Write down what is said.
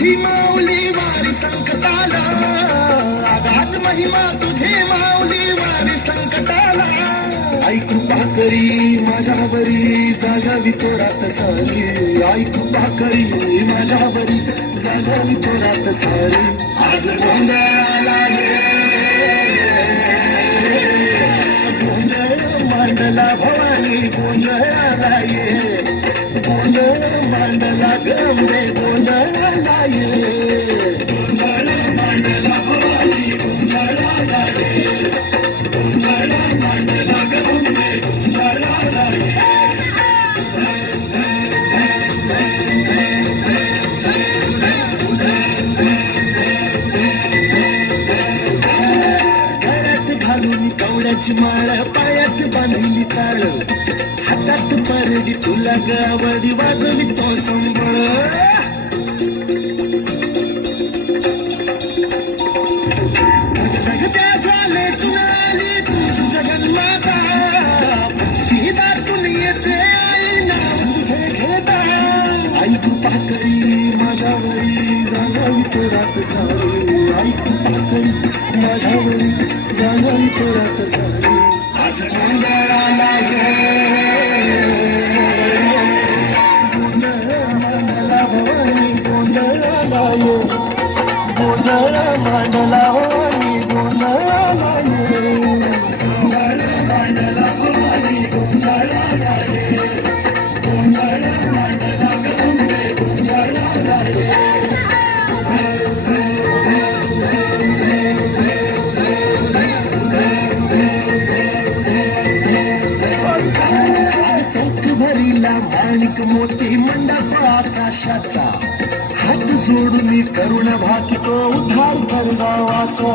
तुझी माऊली वारी संकटाला, आघात महिमा तुझे माऊली वारी संकटाला. आई कृपा करी माझ्यावरी जागावी तोरात सारी, आई कृपा करी माझ्यावरी जागावी तोरात सारी. आज गोंधळाला ये, गोंधळ मांडला भवानी गोंधळाला ये, गोंधळ मांडला गंगे गोंधळाला ये, गोंधळ मांडला भवानी गोंधळाला ये, गोंधळ मांडला गंगे गोंधळाला ये. गळ्यात घालून कवड्याची माळ, पायात बांधली चाळ, हातात परडी तुला गावडी वाजवी तो संबळ. त्या ज्वालेतून आली तुझी जगन्माता, भक्ती दाटून येते आई नाव तुझे घेता. आई कृपा करी माझ्यावरी जागावी तोरात सारी, आई कृपा करी माझ्यावरी जागावी तोरात सारी. आज गोंधळाला ये, गोंधळ मांडला भवानी गोंधळाला ये, गोंधळ मांडला भवानी गोंधळाला ये, गोंधळ मांडला भवानी गोंधळाला ये, गोंधळ मांडला गंगे गोंधळाला ये. चौक भरीला माणिक मोती मंडप आकाशाचा, हात जोडून करुण भाकितो उद्धार कर गावाचा.